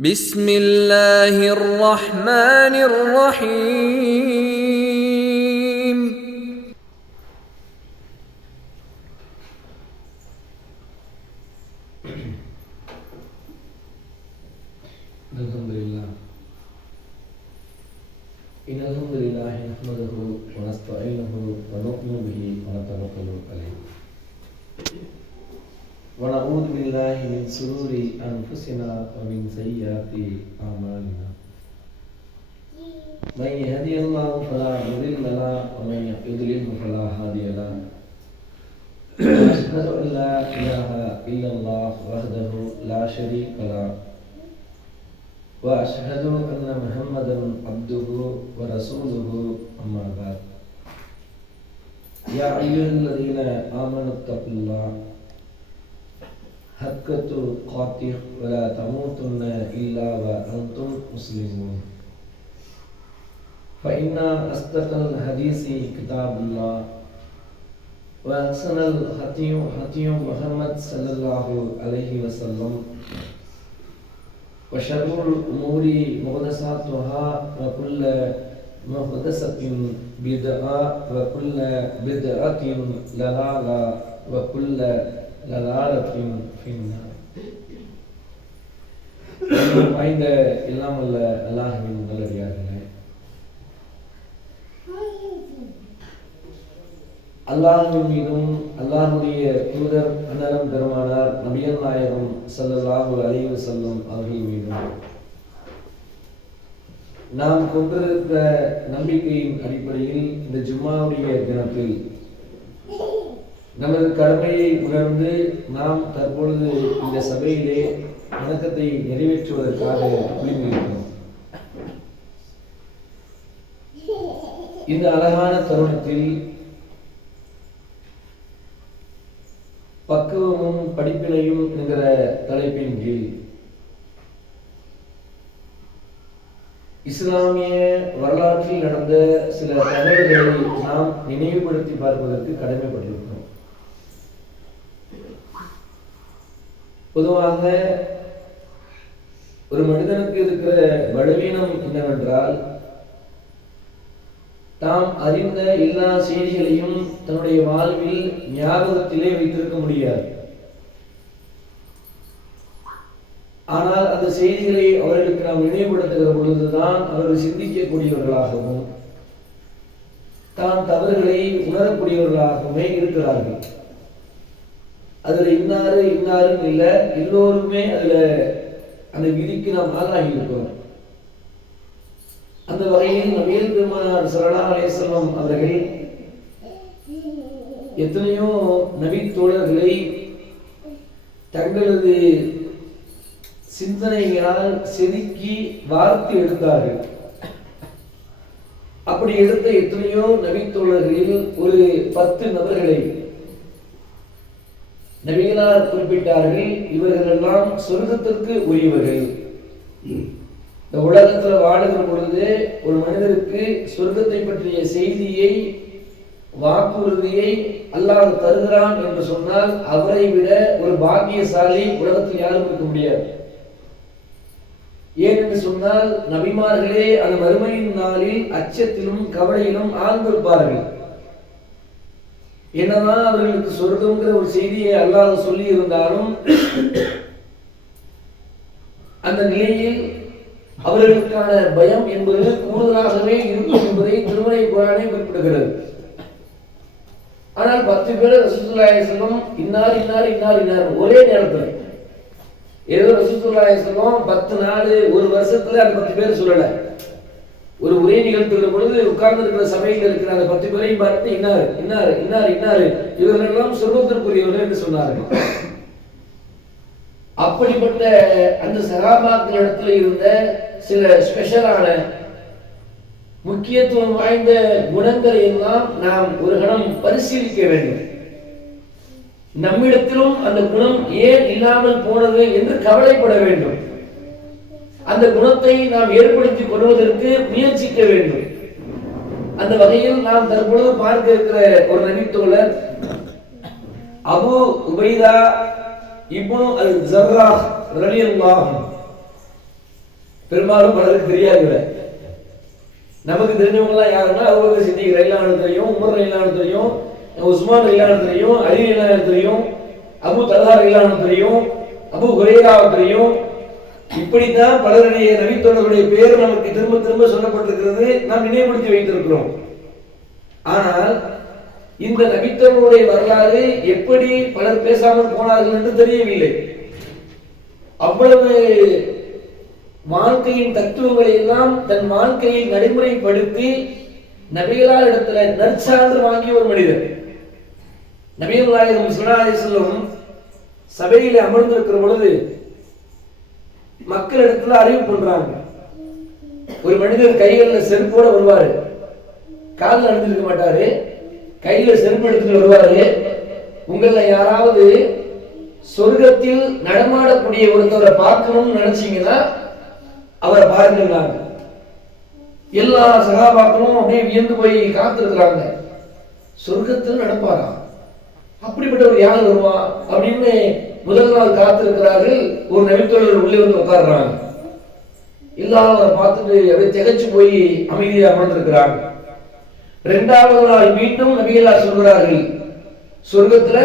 بسم الله الرحمن الرحيم. الحمد لله نحمده ونستعينه ونؤمن به ونتوكل عليه ونعوذ بالله من شرور أنفسنا ومن سيئات أعمالنا من يهدي الله فلا مضل له ومن يضلل فلا هادي له أشهد أن لا إله إلا الله وحده لا شريك له وأشهد أن محمدا عبده ورسوله أما بعد يا أيها الذين آمنوا اتقوا الله حق تقاته ولا تموتن إلا وأنتم مسلمون فإن أصدق الحديث كتاب الله وأحسن الهدي محمد صلى الله عليه وسلم وشر الأمور محدثاتها وكل محدثة بدعة وكل بدعة ضلالة وكل ضلالة في النار. வாய்ந்த எல்லாம் உள்ள அல்லாஹ்வின் நல்லடியார்களே, அல்லாஹ்வின் மீதும் அல்லாஹ்வுடைய தூதர் அன்னலம் பெருமானார் நபிகள் நாயகம் ஸல்லல்லாஹு அலைஹி வஸல்லம் அவர்கள் மீதும் நாம் கொண்டிருக்கிற நம்பிக்கையின் அடிப்படையில் இந்த ஜும்மாவுடைய தினத்தில் நமது கடமையை உணர்ந்து நாம் தற்பொழுது இந்த சபையிலே வணக்கத்தை நிறைவேற்றுவதற்காக குழுமியிருக்கிறோம். இந்த அழகான தருணத்தில் பக்குவமும் படிப்பினையும் என்கிற தலைப்பின் கீழ் இஸ்லாமிய வரலாற்றில் நடந்த சில தகவல்களை நாம் நினைவுபடுத்தி பார்ப்பதற்கு கடமைப்பட்டிருக்கிறோம். பொதுவாக ஒரு மனிதனுக்கு இருக்கிற பலவீனம் என்னவென்றால், தாம் அறிந்த எல்லா செய்திகளையும் தன்னுடைய வாழ்வில் ஞாபகத்திலே வைத்திருக்க முடியாது. ஆனால் அந்த செய்திகளை அவர்களுக்கு நாம் நினைவுபடுத்துகிற பொழுதுதான் அவர்கள் சிந்திக்கக்கூடியவர்களாகவும் தான் தவறுகளை உணரக்கூடியவர்களாகவுமே இருக்கிறார்கள். அதுல இன்னாருன்னு இல்லை, எல்லோருமே அதுல அந்த விதிக்கு நாம் ஆளாகி இருக்கிறோம். அந்த வகையில் நபிகள் பெருமானார் ஸல்லல்லாஹு அலைஹி வஸல்லம் அவர்கள் எத்தனையோ நபி தோழர்களை தங்களது சிந்தனைகளால் செதுக்கி வார்த்து எடுத்தார்கள். அப்படி எடுத்த எத்தனையோ நபி தோழர்களில் ஒரு 10 நபர்களை நபிகளார் குறிப்பிட்டார்கள். இவர்கள் எல்லாம் சொர்க்கத்திற்கு உரியவர்கள். இந்த உலகத்துல வாழுகிற பொழுது ஒரு மனிதருக்கு சொர்க்கத்தை பற்றிய செய்தியை, வாக்குறுதியை அல்லாஹ் தருகிறான் என்று சொன்னால் அவரை விட ஒரு பாக்கியசாலி உலகத்தில் யாரும் இருக்க முடியாது. ஏன் என்று சொன்னால், நபிமார்களே அந்த மறுமையின் நாளில் அச்சத்திலும் கவலையிலும் ஆழ்ந்திருப்பார்கள். என்னதான் அவர்களுக்கு சொர்க்கம்ங்கிற ஒரு செய்தியை அல்லாஹ் சொல்லி இருந்தாலும் அந்த நிலையில் அவர்களுக்கான பயம் என்பது கூடுதலாகவே இருக்கும் என்பதை திருமறை குர்ஆனே குறிப்பிடுகிறது. ஆனால் 10 பேர் ரசூலுல்லாஹி ஸல்லல்லாஹு அலைஹி வஸல்லம் இன்னார் ஒரே நேரத்தில், ஏதோ ரசூலுல்லாஹி ஸல்லல்லாஹு அலைஹி வஸல்லம் 10 நாள் ஒரு வருஷத்துல அந்த 10 பேர் சொல்லல. ஒரு உரை நிகழ்த்துகிற பொழுது உட்கார்ந்து இருக்கிற சபையில் இருக்கிற அந்த 10 பேரையும் பார்த்து இன்னார் இவர்கள் எல்லாம் சொர்க்கத்திற்குரியவர்கள் என்று சொன்னார்கள். அப்படிப்பட்ட அந்த சஹாபாக்கள் இடத்துல இருந்த சில ஸ்பெஷலான முக்கியத்துவம் வாய்ந்த குணங்களை எல்லாம் நாம் ஒரு கணம் பரிசீலிக்க வேண்டும். நம்மிடத்திலும் அந்த குணம் ஏன் இல்லாமல் போனது என்று கவலைப்பட வேண்டும். அந்த குணத்தை நாம் ஏற்படுத்திக் கொள்வதற்கு முயற்சிக்க வேண்டும். அந்த வகையில் நாம் தற்பொழுது பார்க்க இருக்கிற ஒரு நபித்தோழர் அபு உபைதா இப்னு அல் ஜர்ராஹ் ரலியல்லாஹு அன்ஹு. பெரும்பாலும் பலருக்கு தெரியாது. நமக்கு தெரிஞ்சவங்கலாம் யாருன்னா அபூபக்கர் சித்திக் ரலியல்லாஹு அன்ஹு தெரியும், உமர் ரலியல்லாஹு அன்ஹு தெரியும், உஸ்மான் ரலியல்லாஹு அன்ஹு தெரியும், அலி ரலியல்லாஹு அன்ஹு தெரியும், அபூ தல்ஹா ரலியல்லாஹு அன்ஹு தெரியும், அபூ ஹுரைரா தெரியும். இப்படித்தான் பலருடைய நபித்தோழர்களுடைய பேர் நமக்கு திரும்ப திரும்ப சொல்லப்பட்டிருக்கிறது, நாம் நினைவுபடுத்தி வைத்திருக்கிறோம். ஆனால் இந்த நபித்தோழர்களுடைய வரலாறு எப்படி பலர் பேசாமல் போனார்கள் என்று தெரியவில்லை. அவ்வளவு வாழ்க்கையின் தத்துவங்களை எல்லாம் தன் வாழ்க்கையில் நடைமுறைப்படுத்தி நபிகளார் இடத்துல நற்சான்று வாங்கிய ஒரு மனிதர். நபிகள் நாயகம் ஸல்லல்லாஹு அலைஹி வஸல்லம் சபையில் அமர்ந்திருக்கிற பொழுது மக்கள் இடத்துல அறிவு பண்றாங்க. ஒரு மனிதர் கைகளில் செருப்போட வருவாரு, காலில் அணிந்திருக்க மாட்டாரு, கையில செருப்பு எடுத்துட்டு வருவாரு. உங்கள யாராவது சொர்க்கத்தில் நடமாடக்கூடிய ஒருத்தவரை பார்க்கணும்னு நினைச்சீங்கன்னா அவரை பாருங்க. எல்லா சகாபாக்களும் அப்படியே வியந்து போய் காத்திருக்கிறாங்க. சொர்க்கத்தில் நடப்பாராம், அப்படிப்பட்டவர் யார் வருவா அப்படின்னு முதல் நாள் காத்திருக்கிறார்கள். ஒரு நபித்தோழர் உள்ளே வந்து உட்கார்றாங்க. எல்லாரும் அவரை பார்த்துட்டு அப்படியே திகைச்சு போய் அமைதியாக அமர்ந்திருக்கிறாங்க. இரண்டாவது நாள் மீண்டும் நபிகளார் சொல்கிறார்கள், சொர்க்கத்துல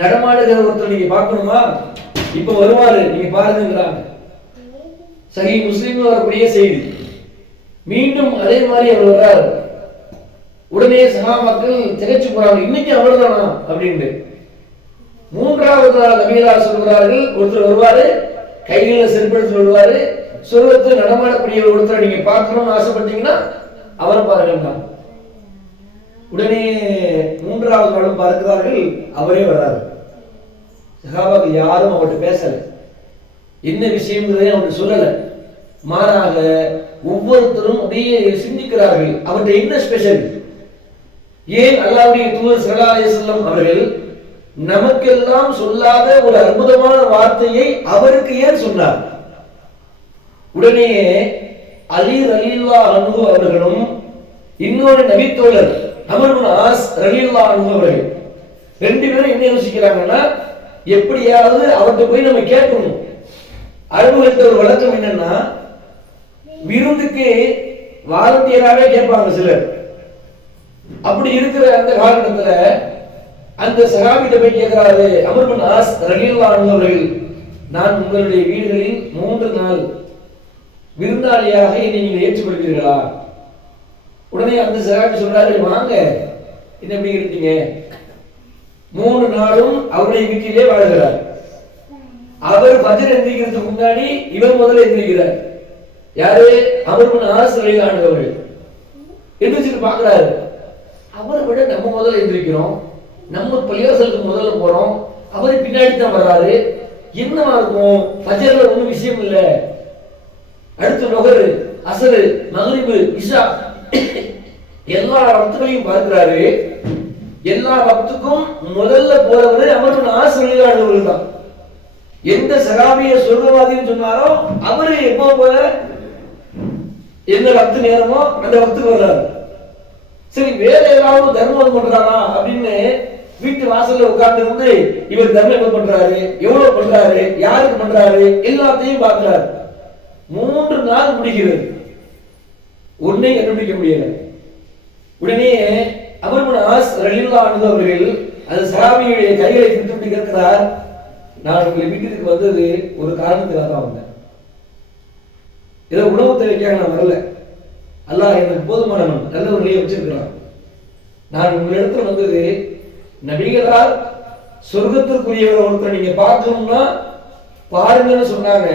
நடமாடுகிற ஒருத்தர் நீங்க பார்க்கணுமா, இப்ப வருவாரு, நீங்க பாருங்கிறாங்க. சஹீஹ் முஸ்லிம்ல வரக்கூடிய செய்தி. மீண்டும் அதே மாதிரி அவர் வர்றாரு. உடனே சஹாபாக்கள் திகைச்சு போறாங்க, இன்னைக்கு அவர்தானா அப்படின்னு. மூன்றாவது நாள் நபிகளார் சொல்கிறார்கள், ஒருத்தர் வருவாரு, கையில செருப்படுத்தி வருவாரு, சொர்க்கத்தில் நடமாடக்கூடிய ஒருத்தர் நீங்க பார்க்கணும்னு ஆசைப்பட்டீங்கன்னா அவரை பாருங்க. உடனே மூன்றாவது நாளும் பார்க்கிறார்கள், அவரே வர்றாரு. சஹாபாக்கள் யாரும் அவர்கிட்ட பேசல, என்ன விஷயம்ன்றதே அவர்கிட்ட சொல்லல. மாறாக ஒவ்வொருத்தரும் அப்படியே சிந்திக்கிறார்கள், அவர்கிட்ட என்ன ஸ்பெஷல், ஏன் அல்லாஹ்வுடைய தூதர் ஸல்லல்லாஹு அலைஹி வஸல்லம் அவர்கள் நமக்கெல்லாம் சொல்லாத ஒரு அற்புதமான வார்த்தையை அவருக்கு ஏன் சொன்னார். உடனே அலி ரலியல்லாஹு அன்ஹு அவர்களும் இன்னொரு நபித்தோழர் அம்ர் இப்னு ஆஸ் ரலியல்லாஹு அன்ஹு அவர்கள் ரெண்டு பேரும் என்ன யோசிக்கிறாங்கன்னா, எப்படியாவது அவர்கிட்ட போய் நம்ம கேட்கணும். அரபுகிட்ட ஒரு வழக்கம் என்னன்னா, விருந்துக்கு வாலண்டியராகவே கேட்பாங்க சிலர். அப்படி இருக்கிற அந்த காலகட்டத்துல அந்த சஹாபிட்ட போய் கேட்கிறாரு அம்ர் இப்னு ஆஸ் ரலியல்லாஹு அன்ஹு அவர்கள், நான் உங்களுடைய வீடுகளில் 3 நாள் விருந்தாளியாக என்னை நீங்கள் ஏற்றுக்கொள்வீர்களா? உடனே அந்த சஹாபி சொல்றாரு, வாங்க, என்ன எப்படி இருக்கீங்க? 3 நாளும் அவருடைய வீட்டிலே வாழ்கிறார். அவர் ஃபஜ்ர் எந்திரிக்கிறதுக்கு முன்னாடி இவர் முதல்ல எந்திரிக்கிறார். யாரு? அம்ர் இப்னு ஆஸ் ரலியல்லாஹு அன்ஹு அவர்கள் எந்திரிச்சிட்டு பார்க்கிறாரு, அவரை விட நம்ம முதல்ல எந்திரிக்கிறோம், நம்ம பள்ளிவாசலுக்கு முதல்ல போறோம், அவர் பின்னாடி தான் வர்றாரு, என்னவா இருக்கும்? ஃபஜ்ர்ல ஒன்றும் விஷயம் இல்லை. அடுத்து நொகரு, அசரு, மக்ரிபு, இஷா எல்லா வக்துகளையும் பார்க்கிறாரு. எல்லா வக்துக்கும் முதல்ல போறவர் அம்ர் இப்னு ஆஸ் ரலியல்லாஹு அன்ஹு அவர்கள் தான். எந்த சஹாபியை சொர்க்கவாதின்னு சொன்னாரோ அவரு எப்போ போல எந்த வக்து நேரமோ அந்த வக்துக்கு வர்றாரு. சரி, வேற ஏதாவது தர்மம் பண்றாரா அப்படின்னு வீட்டு வாசல்ல உட்கார்ந்து இருந்து இவர் தர்மம் பண்றாரு, எவ்வளவு பண்றாரு, யாருக்கு பண்றாரு, எல்லாத்தையும் பார்க்கிறாரு. 3 நாள் முடிகிறது, ஒன்னே கண்டுபிடிக்க முடியல. உடனே அம்ர் இப்னு ஆஸ் ரலியல்லாஹு அன்ஹு அவர்கள் அந்த சஹாபியுடைய கைகளை பிடித்து கேட்கிறார், நான் உங்களை வீட்டுக்கு வந்தது ஒரு காரணத்துக்காக தான் வந்தேன். ஏதோ உணவு தேவைக்காக நான் வரல, அல்லாஹ் எனக்கு போதுமானவன், நல்ல ஒரு நிலையை வச்சிருக்கிறான். நான் உங்களிடத்துல வந்தது, நபிகளார் சொர்க்கத்திற்குரியவர் ஒருத்தர் நீங்க பார்க்கணும்னா பாருங்கன்னு சொன்னாங்க.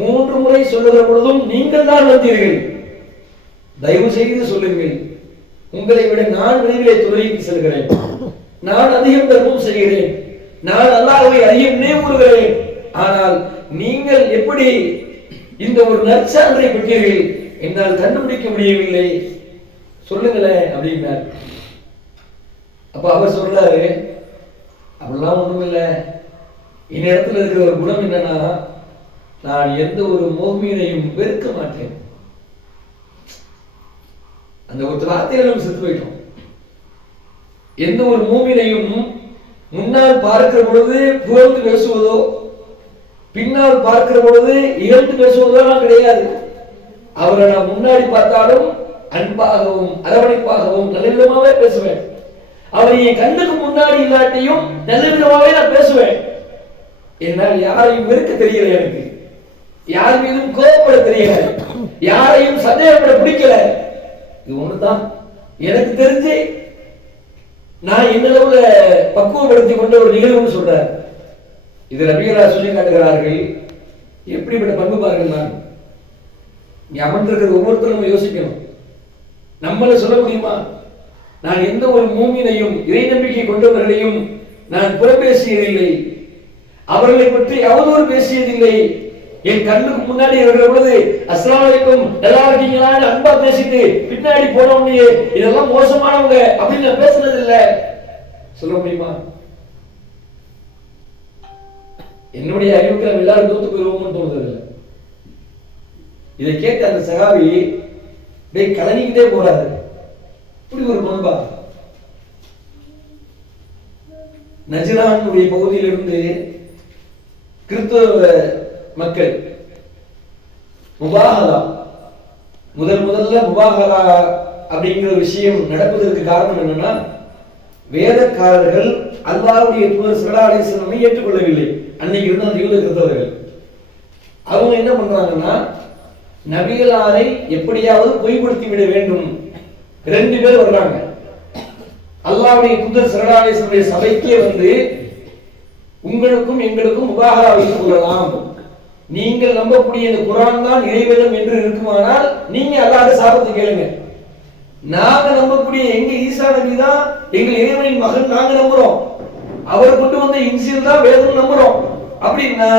3 முறை சொல்லுகிற பொழுதும் நீங்கள் தான் வந்தீர்கள். தயவு செய்து சொல்லுங்கள், உங்களை விட நான் விரைவிலே தொழுகைக்கு செல்கிறேன், நான் அதிகம் தர்மம் செய்கிறேன், நான் அல்லாஹ்வை அதிகம் நினைவுறுகிறேன். ஆனால் நீங்கள் எப்படி இந்த ஒரு நற்சான்றை பெற்றீர்கள், என்னால் கண்டுபிடிக்க முடியவில்லை, சொல்லுங்களேன் அப்படின்னார். அப்ப அவர் சொல்றாரு, அப்படிலாம் ஒண்ணும் இல்லை, என்னிடத்துல இருக்கிற ஒரு குணம் என்னன்னா, நான் எந்த ஒரு மோமினையும் வெறுக்க மாட்டேன். அந்த ஒரு வார்த்தையில நம்ம செத்து போயிட்டோம். எந்த ஒரு மூமினையும் முன்னால் பார்க்கிற பொழுது புகழ்ந்து பேசுவதோ பின்னால் பார்க்கிற பொழுது இகழ்ந்து பேசுவதெல்லாம் கிடையாது. அவரை நான் முன்னாடி பார்த்தாலும் அன்பாகவும் அரவணைப்பாகவும் நல்ல விதமாவே பேசுவேன். அவர் என் கண்ணுக்கு முன்னாடி இல்லாட்டியும் நல்ல விதமாவே நான் பேசுவேன். என்னால் யாரையும் வெறுக்க தெரியல, எனக்கு யார் மீதும் கோபப்பட தெரியல, யாரையும் சந்தேகப்பட பிடிக்கல. இது ஒண்ணுதான் எனக்கு தெரிஞ்சு நான் என்னளவுல பக்குவப்படுத்தி கொண்ட ஒரு நிகழ்வுன்னு சொல்றார். இது ரபிகளார் சொல்லி காட்டுகிறார்கள். எப்படிப்பட்ட பண்பு பாருங்கள். நான் நீ அமர்ந்திருக்கிறது ஒவ்வொருத்தரும் யோசிக்கணும். நம்மள சொல்ல முடியுமா? நான் எந்த ஒரு மூமினையும் இறை நம்பிக்கை கொண்டவர்களையும் நான் புறப்பேசியதில்லை, அவர்களை பற்றி அவதூறு பேசியதில்லை. என் கண்ணுக்கு முன்னாடி இருக்கிற பொழுது அஸ்ஸலாமு அலைக்கும் நல்லா இருக்கீங்களான்னு அன்பா பேசிட்டு பின்னாடி போனவனே இதெல்லாம் மோசமானவங்க அப்படின்னு நான் பேசுனது இல்லை. சொல்ல முடியுமா? என்னுடைய அறிவுக்கு நம்ம எல்லாரும் தோத்து போயிருவோம்னு தோணுது. இதை கேட்ட அந்த சகாபி கலனிக்கிட்டே போறாரு. இப்படி ஒரு பண்பா? நஜ்ரானுடைய பகுதியிலிருந்து கிறிஸ்தவ மக்கள் முபாஹலா முதல்ல முபாஹலா அப்படிங்கிற விஷயம் நடப்பதற்கு காரணம் என்னன்னா, வேதக்காரர்கள் அல்லாஹ்வுடைய தூதர் ஸல்லல்லாஹு அலைஹி வஸல்லம் ஏற்றுக்கொள்ளவில்லை. அன்னைக்கு இருந்த அந்த யூத கிறிஸ்தவர்கள் அவங்க என்ன பண்றாங்கன்னா, நபிகளாரை எப்படியாவது பொய்ப்படுத்தி விட வேண்டும். 2 பேர் வர்றாங்க. அல்லாஹ்வுடைய தூதர் ஸல்லல்லாஹு அலைஹி வஸல்லம் சபைக்கே வந்து, உங்களுக்கும் எங்களுக்கும் முபாஹலா வைத்துக் கொள்ளலாம், நீங்கள் நம்பக்கூடிய இந்த குர்ஆன் தான் இறைவேதம் என்று இருக்குமானால் நீங்க அல்லாஹ்வுடைய சாபத்தை கேளுங்க, நாங்க நம்பக்கூடிய எங்க ஈசா நபி தான் எங்கள் இறைவனின் மகன் நாங்க நம்புறோம், அவர் கொண்டு வந்த இன்ஜீல் தான் வேதம் நம்புறோம், அப்படின்னா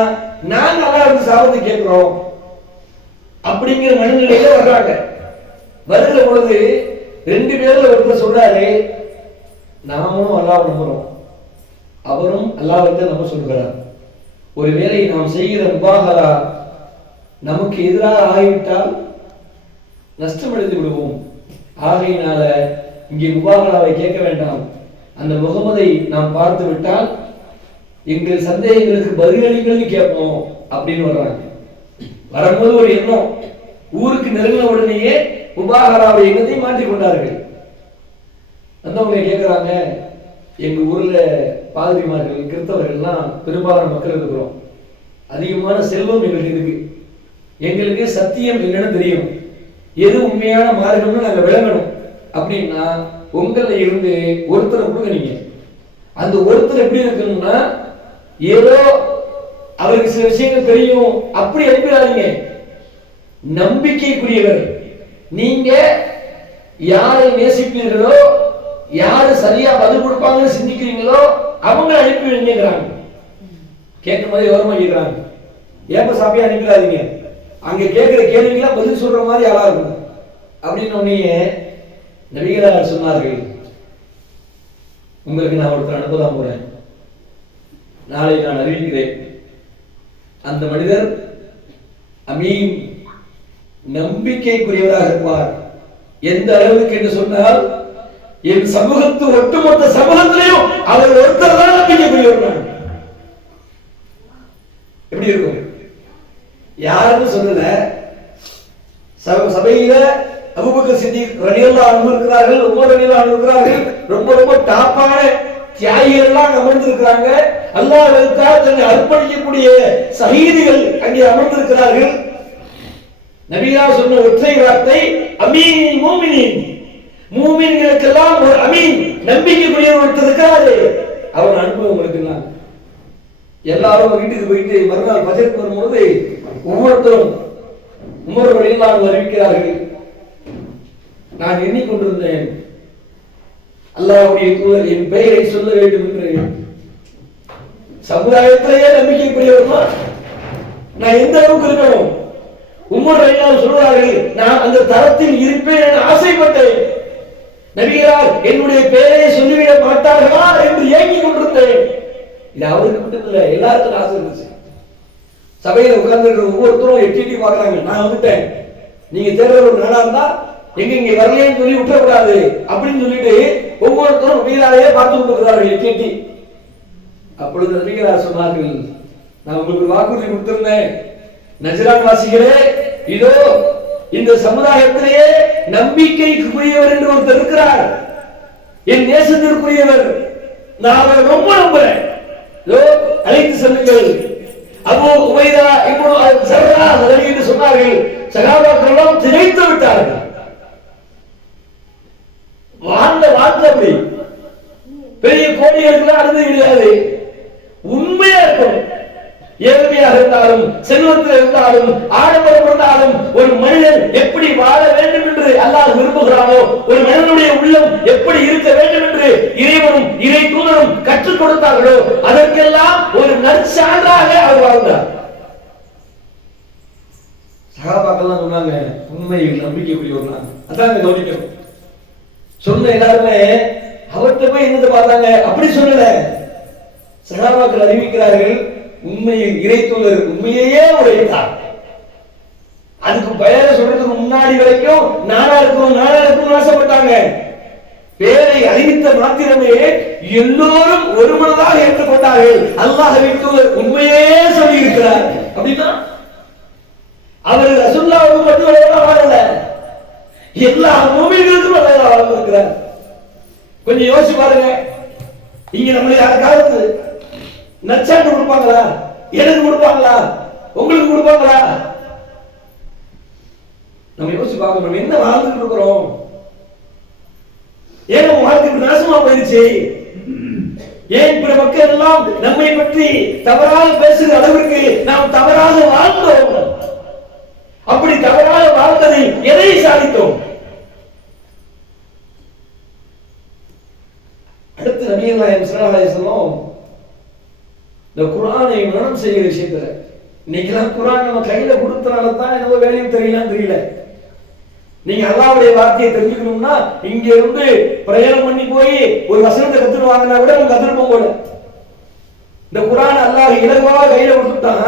நாங்க அல்லாஹ்வுடைய சாபத்தை கேட்கிறோம் அப்படிங்கிற மனநிலையில வர்றாங்க. வருகிற பொழுது 2 பேர்ல ஒருத்தர் சொல்றாரு, நாமும் அல்லாஹ் நம்புறோம், அவரும் அல்லாஹ்வை நம்ப சொல்கிறார். ஒருவேளை நாம் செய்கிற முபாஹலா நமக்கு எதிராக ஆகிவிட்டால் நஷ்டம் அடைந்து விடுவோம். ஆகையினால இங்கே முபாஹலாவை கேட்க வேண்டாம், அந்த முகமதை நாம் பார்த்து விட்டால் எங்கள் சந்தேகங்களுக்கு பதிலளிங்கள்னு கேட்போம் அப்படின்னு வர்றாங்க. வரும்போது ஒரு எண்ணம், ஊருக்கு நெருங்கின உடனேயே முபாஹலாவை எண்ணத்தை மாற்றிக் கொண்டார்கள். வந்தவங்க கேட்கிறாங்க, எங்க ஊர்ல பாதிரிமார்கள் கிறிஸ்தவர்கள்லாம் பெரும்பாலான மக்கள் இருக்கிறோம், அதிகமான செல்வம் எங்களுக்கு இருக்கு, எங்களுக்கு சத்தியம் என்னன்னு தெரியும், எது உண்மையான மார்க்கம்னு நாங்க விளங்கணும் அப்படின்னா உங்கள இருந்து ஒருத்தரை கொடுங்க. நீங்க அந்த ஒருத்தர் எப்படி இருக்கணும்னா, ஏதோ அவருக்கு சில விஷயங்கள் தெரியும் அப்படி அனுப்பிடாதீங்க, நம்பிக்கைக்குரியவர், நீங்க யாரை நேசிப்பீர்களோ யாரு சரியா பதில் கொடுப்பாங்கன்னு சிந்திக்கிறீங்களோ அவங்க அனுப்பி வைங்கிறாங்க. கேட்கும் போது விவரமா கேட்கிறாங்க, ஏப்ப சாப்பியா அனுப்பிடாதீங்க, அங்க கேட்கிற கேள்விக்கெல்லாம் பதில் சொல்ற மாதிரி ஆளா இருக்கும் அப்படின்னு உடனே நபிகளார் சொன்னார்கள், உங்களுக்கு நான் ஒருத்தர் அனுப்பதான் போறேன், நாளை நான் அறிவிக்கிறேன், அந்த மனிதர் அமீன் நம்பிக்கைக்குரியவராக இருப்பார். எந்த அளவுக்கு என்று சொன்னால், என் சமூகத்து ஒட்டுமொத்த சமூகத்திலையும் அவர் ஒருத்தர் தான் நம்பிக்கைக்குரியவர். எப்படி இருக்கும்? யாருன்னு சொல்லல, சபையில அபூபக்கர் சித்திக் ரலியல்லாஹு அன்ஹு இருக்கிறார்கள், உமர் ரலியல்லாஹு அன்ஹு இருக்கிறார்கள், ரொம்ப ரொம்ப டாப்பான தியாகிகள் எல்லாம் அமர்ந்திருக்கிறாங்க, அல்லாஹ்வுக்காக தன்னை அர்ப்பணிக்கக்கூடிய ஷஹீதுகள் அங்கே அமர்ந்திருக்கிறார்கள். நபிகளார் சொன்ன ஒற்றை வார்த்தை அமீன் மூமினின், மூமின்களுக்கெல்லாம் ஒரு அமீன் நம்பிக்கைக்குரிய ஒருத்தர் இருக்காரு, அவர் அனுபவம் உங்களுக்கு. எல்லாரும் வீட்டுக்கு போயிட்டு மறுநாள் பஜருக்கு வரும்போது ஒவ்வொருத்தரும் உமர் ரலியல்லாஹு அன்ஹு அறிவிக்கிறார்கள், நான் எண்ணிக்கொண்டிருந்தேன் அல்லாஹ்வுடைய தூதர் என் பெயரை சொல்ல வேண்டும் என்று. சமுதாயத்திலேயே நம்பிக்கைக்குரியவர்களா நான் எந்த அளவுக்கு இருக்கணும்? உமர் ரலியல்லாஹு அன்ஹு சொல்றார்கள், நான் அந்த தரத்தில் இருப்பேன் என ஆசைப்பட்டேன், நபிகளார் என்னுடைய பெயரை சொல்லிவிட மாட்டார்களா என்று ஏங்கிக் கொண்டிருந்தேன். இது அவருக்கு மட்டும் இல்ல, எல்லாருக்கும் ஆசை இருந்துச்சு. சபையில உட்கார்ந்து ஒவ்வொருத்தரும் எட்டி பாக்குறாங்க, நான் வந்துட்டேன், நீங்க தேர்தல் ஒரு நாடா இருந்தா எங்க இங்க வரலையேன்னு சொல்லி விட்டுறக்கூடாது அப்படின்னு சொல்லிட்டு ஒவ்வொருத்தரும் நபிகளாரையே பார்த்து கொண்டிருக்கிறார்கள் எட்டி. அப்பொழுது நபிகளார் சொன்னார்கள், நான் உங்களுக்கு வாக்குறுதி கொடுத்திருந்தேன், நஜ்ரான் வாசிகளே, இதோ இந்த சமுதாயத்திலேயே நம்பிக்கைக்குரியவர் என்று ஒருத்தர் இருக்கிறார், என் நேசத்திற்குரியவர், நான் அவரை ரொம்ப நம்புறேன், அழைத்து செல்லுங்கள். அபூ உபைதா இப்னு ஸர்ரா என்று சொன்னார்கள். சஹாபாக்கள் எல்லாம் திகைத்து விட்டார்கள். வாழ்ந்த வாழ்க்கை பெரிய கோடிகளுக்கு அனுமதி கிடையாது, உண்மையா இருக்கும். ஏழ்மையாக இருந்தாலும் செல்வத்தில் இருந்தாலும் ஆடம்பரம் இருந்தாலும் ஒரு மனிதன் எப்படி வாழ வேண்டும் என்று அல்லாஹ் விரும்புகிறானோ, ஒரு மனிதனுடைய உள்ளம் எப்படி இருக்க வேண்டும் என்று இறைவனும் இறை தூதரும் கற்றுக் கொடுத்தார்களோ, அதற்கெல்லாம் ஒரு நற்சான்றாக அவர் வாழ்ந்தார். சஹாபாக்கள் சொன்னாங்க, உண்மையில் நம்பிக்கைக்குரியவர்கள். அதான் கவனிக்கணும். சொன்ன எல்லாருமே அவர்கிட்ட போய் என்னது பார்த்தாங்க, அப்படி சொல்லல. சஹாபாக்கள் அறிவிக்கிறார்கள், உண்மையில் இறை தூதர் உண்மையே உரைத்தார். அதுக்கு பெயரை சொல்றதுக்கு முன்னாடி வரைக்கும் நானா இருக்கும் ஆசைப்பட்டாங்க. பேரை அறிவித்த மாத்திரமே எல்லோரும் ஒருமனதாக ஏற்றுக்கொண்டார்கள். அல்லாஹ்வின் தூதர் உண்மையே சொல்லி இருக்கிறார் அப்படின்னா அவர் ரசூலுல்லாஹ்வுக்கு மட்டும் வாழல, எல்லா மூமின்களுக்கும் அல்லாஹ் வாழ்ந்திருக்கிறார். கொஞ்சம் யோசிச்சு பாருங்க. இங்க நம்ம யாருக்காவது நச்சாண்டு கொடுப்பாங்களா? எனக்கு கொடுப்பாங்களா? உங்களுக்கு கொடுப்பாங்களா? நம்ம யோசிச்சு பார்க்கணும், என்ன வாழ்ந்துட்டு இருக்கிறோம்? ஏன் வாழ்க்கை நாசமா போயிருச்சு? ஏன் பிற மக்கள் எல்லாம் நம்மை பற்றி தவறாக பேசுகிற அளவிற்கு நாம் தவறாக வாழ்ந்தோம்? அப்படி தவறாக வாழ்ந்ததை எதை சாதித்தோம்? அடுத்து நபிகள் நாயகம் ஸல்லல்லாஹு அலைஹி வஸல்லம் இந்த குர்ஆனை மனனம் செய்கிற விஷயத்துல, இன்னைக்கெல்லாம் குர்ஆன் நம்ம கையில கொடுத்தனால தான் என்னவோ வேலையும் தெரியல. நீங்க அல்லாஹ்வுடைய வார்த்தையை தெரிஞ்சுக்கணும்னா இங்க இருந்து பிரயாணம் பண்ணி போய் ஒரு வசனத்தை கத்துட்டு வாங்கினா கூட நம்ம கத்துட்டு போல. இந்த குர்ஆன் அல்லாஹ் இலகுவா கையில கொடுத்துட்டாங்க,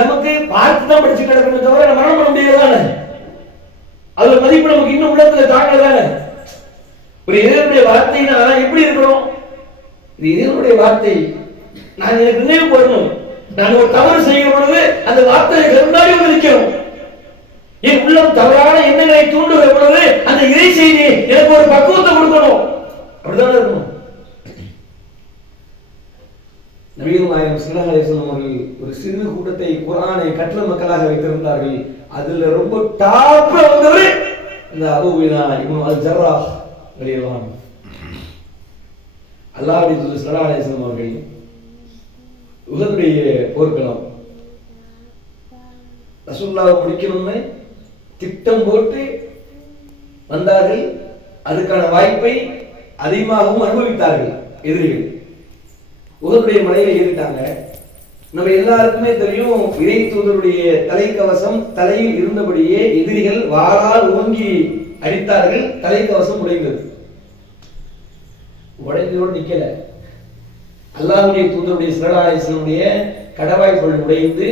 நமக்கு பார்த்து தான் படிச்சு கிடக்கணும் தவிர நம்ம மனனம் பண்ண முடியாது தானே. அதோட மதிப்பு நமக்கு இன்னும் உள்ளத்துல தாங்கல தானே. ஒரு இறைவனுடைய வார்த்தைனா எப்படி இருக்கணும்? இது இறைவனுடைய வார்த்தை, நான் எனக்கு நினைவு பண்ணணும். நான் ஒரு தவறு செய்யும் பொழுது அந்த வார்த்தையை கருண்டாடி நிற்கணும். என் உள்ளம் தவறான எண்ணங்களை தூண்டுகிற பொழுது அந்த இறை செய்தி எனக்கு ஒரு பக்குவத்தை கொடுக்கணும். அப்படிதான் இருக்கணும். நபிகள் நாயகம் ஸல்லல்லாஹு அலைஹி வஸல்லம் அவர்கள் ஒரு சிறு கூட்டத்தை குர்ஆனை கற்ற மக்களாக வைத்திருந்தார்கள். அதுல ரொம்ப டாப்ல வந்தவர் இந்த அபூ உபைதா இப்னு ஜர்ராஹ் ரலியல்லாஹு அன்ஹு. அல்லாஹ்வுடைய தூதர் ஸல்லல்லாஹு அலைஹி வஸல்லம் அவர்கள் உஹதுடைய போர்க்களம் ரசூலுல்லாஹ் முடிக்கணும்னு திட்டம் போட்டு வந்தார்கள். அதுக்கான வாய்ப்பை அதிகமாகவும் அனுபவித்தார்கள் எதிரிகள். உஹதுடைய மலையில ஏறிட்டாங்க. நம்ம எல்லாருக்குமே தெரியும், இறை தூதருடைய தலைக்கவசம் தலையில் இருந்தபடியே எதிரிகள் வாளால் ஓங்கி அடித்தார்கள். தலைக்கவசம் உடைந்தது. உடைந்ததோடு நிக்கல, அல்லாஹ்வுடைய தூதருடைய ஸல்லல்லாஹு அலைஹி வஸல்லம் கடவாய்கள் உடைந்து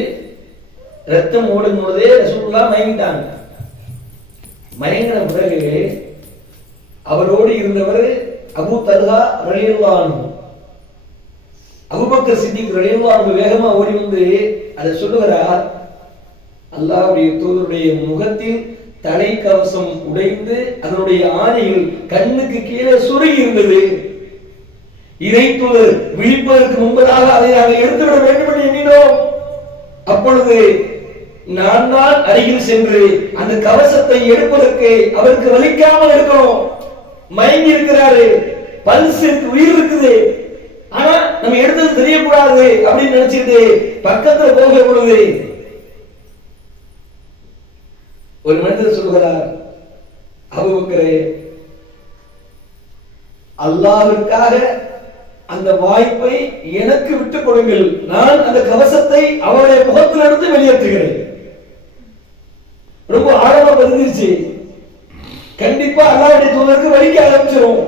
ரத்தம் ஓடும் போதே ரசூலுல்லாஹ் மயங்கிட்டாங்க. மயங்கின பிறகு அவரோடு இருந்தவர் அபூ தல்ஹா ரலியல்லாஹு அன்ஹு, அபூபக்கர் சித்திக் ரலியல்லாஹு அன்ஹு வேகமா ஓடி வந்து அதை சொல்லுகிறார், அல்லாஹ்வுடைய தூதருடைய முகத்தில் தலைக்கவசம் உடைந்து அதனுடைய ஆணிகள் கண்ணுக்கு கீழே சுருங்கி இருந்தது. இறை தூதர் விழிப்பதற்கு முன்பதாக அதை நாங்கள் எடுத்துவிட வேண்டும் என்று எண்ணினோம். அப்பொழுது நான் தான் அருகில் சென்று அந்த கவசத்தை எடுப்பதற்கு அவருக்கு வலிக்காமல் இருக்கணும். மயங்கி இருக்கிறாரு, பல்ஸ் இருக்கு, உயிர் இருக்குது, ஆனா நம்ம எடுத்தது தெரியக்கூடாது அப்படின்னு நினைச்சிட்டு பக்கத்துல போகிற பொழுது ஒரு மனிதர் சொல்கிறார், அபூபக்கரே, அல்லாஹ்விற்காக அந்த வாய்ப்பை எனக்கு விட்டுக் கொடுங்கள், நான் அந்த கவசத்தை அவருடைய முகத்திலிருந்து வெளியேற்றுகிறேன். ரொம்ப ஆழமா பதிஞ்சிருச்சு. கண்டிப்பா அல்லாஹ்வுடைய தூதருக்கு வலிக்க ஆரம்பிச்சிடும்.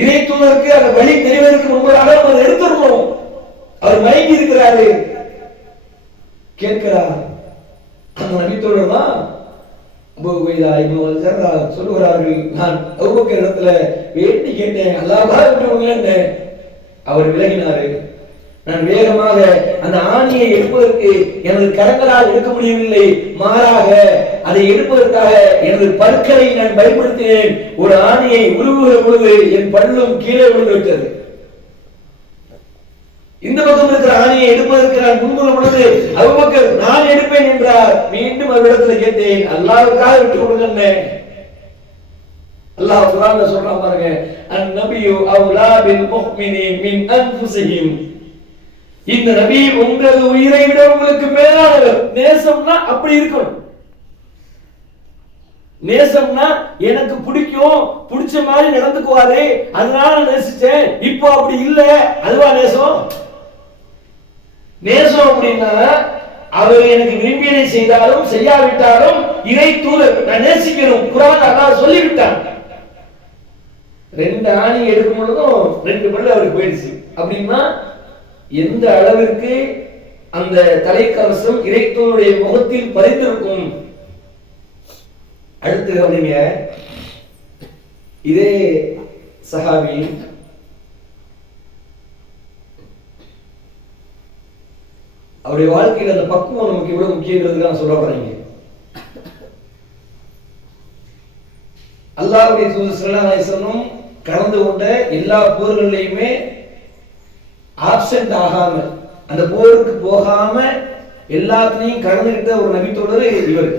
இறை தூதருக்கு அந்த வலி தெரிவதற்கு முன்பதாக அதை எடுத்துடணும். அவர் மயங்கி இருக்கிறாரு. கேட்கிறார் அந்த நபித்தோழர் தான் அபூ உபைதா இப்னு ஜர்ராஹ் சொல்லுகிறார்கள், நான் அபூபக்கர் இடத்துல வேண்டி கேட்டேன், அல்லாஹ்வா விட்டுருங்கன்னு. அவர் விலகினாரு. நான் வேகமாக அந்த ஆணியை எடுப்பதற்கு எனது கரங்களால் எடுக்க முடியவில்லை, மாறாக அதை எடுப்பதற்காக எனது பற்களை நான் பயன்படுத்தினேன். ஒரு ஆணியை உருவுகிற பொழுது என் பல்லும் கீழே விழுந்து விட்டது. இந்த பக்கம் இருக்கிற ஆணியை எடுப்பதற்கு நான் முன்முறை பொழுது அபூபக்கர் நான் எடுப்பேன் என்றார். மீண்டும் அவரிடத்துல கேட்டேன், அல்லாஹ்வுக்காக விட்டு கொடுங்க. அல்லாஹ் குர்ஆன்ல சொல்றான் பாருங்க, அன்-நபியு அவுலா பில் முஃமினீன் மின் அன்ஃபுஸிஹிம். இந்த நபி உங்களது உயிரை விட உங்களுக்கு மேலானவர். நேசம்னா அப்படி இருக்கணும். நேசம்னா எனக்கு பிடிக்கும், பிடிச்ச மாதிரி நடந்துக்குவாரு, அதனால நேசிச்சேன். இப்போ அப்படி இல்ல, அதுவா நேசம்? நேசம் அப்படின்னா அவர் எனக்கு விரும்பியதை செய்தாலும் செய்யாவிட்டாலும் இறை தூதர் நான் நேசிக்கணும். குர்ஆன் அல்லாஹ் சொல்லிவிட்டான். 2 ஆணி எடுக்கும் பொழுதும் 2 பல்லு அவருக்கு போயிடுச்சு. அப்படின்னா எந்த அளவிற்கு அந்த தலைக்கவசம் இறைத்தூதருடைய முகத்தில் பதிந்திருக்கும். அடுத்து கவனிங்க, இதே சஹாபி அவருடைய வாழ்க்கையில் அந்த பக்குவம் நமக்கு எவ்வளவு முக்கியங்கிறதுக்கு நான் சொல்ல வரேங்க. அல்லாஹ்வுடைய தூதர் ஸல்லல்லாஹு அலைஹி வஸல்லம் கலந்து கொண்ட எல்லா போர்கள்லையுமே ஆப்சென்ட் ஆகாம, அந்த போருக்கு போகாம எல்லாத்தையும் கலந்துகிட்ட ஒரு நபித்தோழர் இவர்.